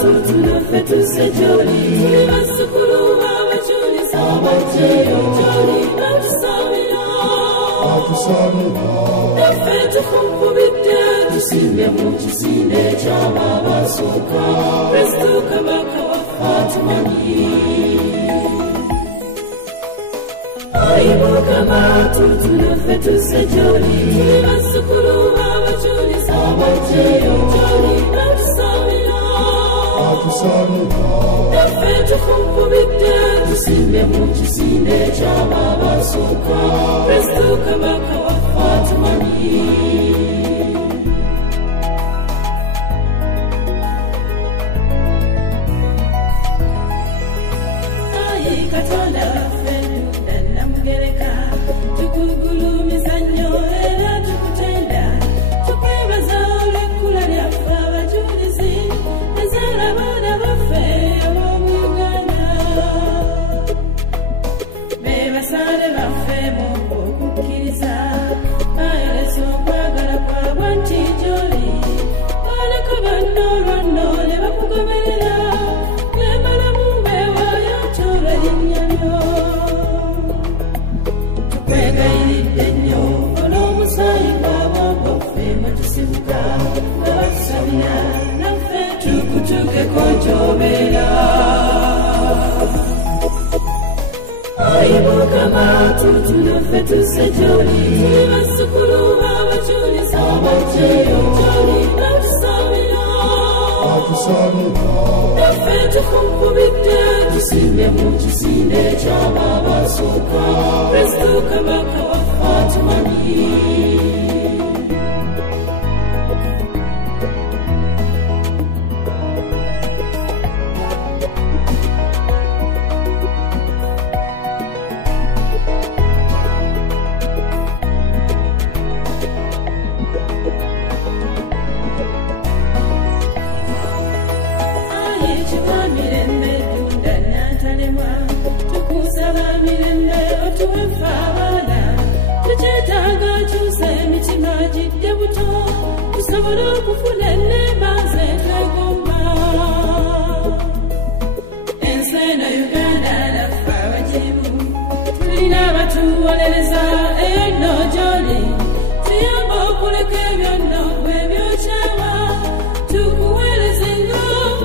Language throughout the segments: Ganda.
tunaffe tusejoli tuli bazzukulu b'abajulizi abajjeyo gy'oli batusabira naffe tukunkubidde tusimbye mu kisinde ky'abo abasooka Kristo kabaka waffe atumanyi Mukama tunaffe tusejoli tuli bazzukulu b'abajulizi abajjeyo gy'oli batusabira naffe tukunkubidde tusimbye mu kisinde ky'abo abasooka Kristo kabaka waffe atumanyi Katonda waffe Nnunda Namugereka tukugulumiza nnyo era tukutenda tukwebaza olw'ekkula lyaffe abajulizi ezaala abaana baffe ab'omu Uganda be basaale baffe mu okukkiriza bayolesa okwagala kwabwe nti gy'oli baleka banno olwanno ne bakugoberera bemalamu beewaayo kyolwo erinnya lyo tukwegayiridde nnyo olw'omusaayi gwabwe gwaffe mwe tusibuka nga batusabira naffe tukutuukeko gy'obeera Mukama tunaffe tusejoli tuli bazzukulu b'abajulizi abajjeyo gy'oli batusabira naffe tukunkubidde tusimbye mu kisinde ky'abo abasooka Kristo kabaka waffe atumanyi tusobole okufuna enneema ze twegomba ensi eno Uganda naffe abagimu tulina abatuwolereza eno gy'oli tuyamba okuleka ebyo nno bwe byokyawa tukuweerezenga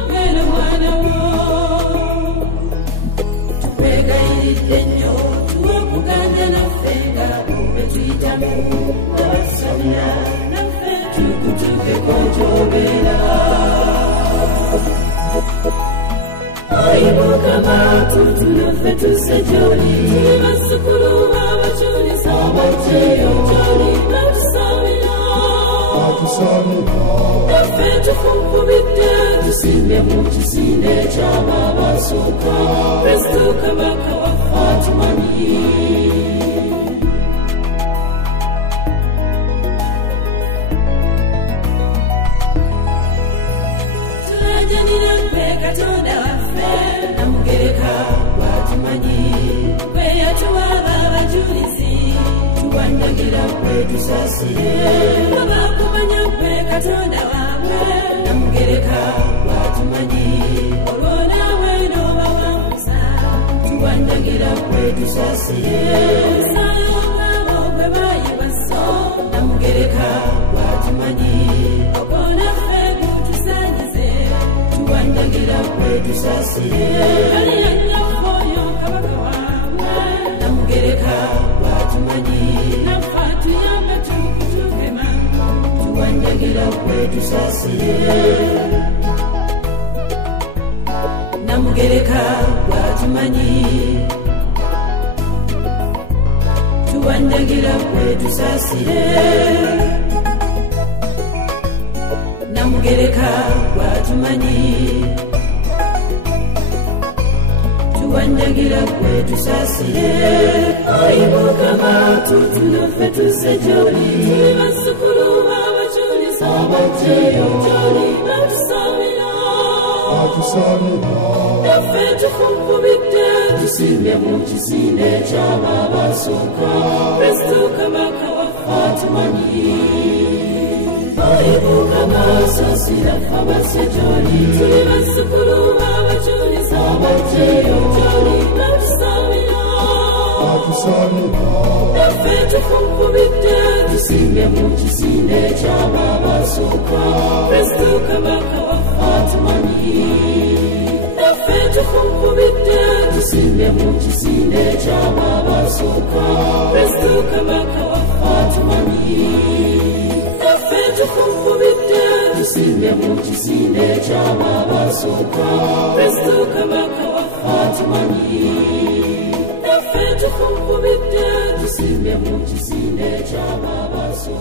ng'eno mwana wo tukwegayiridde nnyo tuwe okuganja naffe nga bwe tuyitamu nga batusabira tukutuukeko gy'obeera Mukama tunaffe tusejoli tuli bazzukulu b'abajulizi abajjeyo gy'oli batusabira naffe tukunkubidde tusimbye mu kisinde ky'abo abasooka Kristo kabaka waffe atumanyi Katonda waffe Namugereka watumanyi gwe yatuwa abajulizi tuwanjagira gwe tusasire babakumanya gwe Katonda waabwe Namugereka watumanyi olwo naawe n'obawanguza tuwanjagira gwe tusasire omusaayi omwabo gwe baayibasa Namugereka watumanyi ogonaffe gutusanyize tuwanjagira gwe tusasire ali yannaffe oyo kabaka waabwe Namugereka watumanyi naffe atuyambe tukutuuke mangu tuwanjagira gwe tusasire Namugereka watumanyi tuwanjagira gwe tusasire Namugereka watumanyi tuwanjagira gwe tusasire Mukama tunaffe tusejoli tuli bazzukulu b'abajulizi abajjeyo gy'oli batusabira naffe tukunkubidde tusimbye mu kisinde ky'abo abasooka Kristo kabaka waffe atumanyi Aibuka maso sirafa basejoli tuli basukulu babajuli sabajeyo joli batusabira naffe tukunkubidde tusinge mu kisinde ky'ababasooka Kristo kabaka waffe atumanyi naffe tukunkubidde tusinge mu kisinde ky'ababasooka Kristo kabaka waffe atumanyi naffe tukunkubidde tusinge mu kisinde ky'ababasooka Kristo kabaka waffe atumanyi naffe tukunkubidde tusinge mu kisinde ky'ababasooka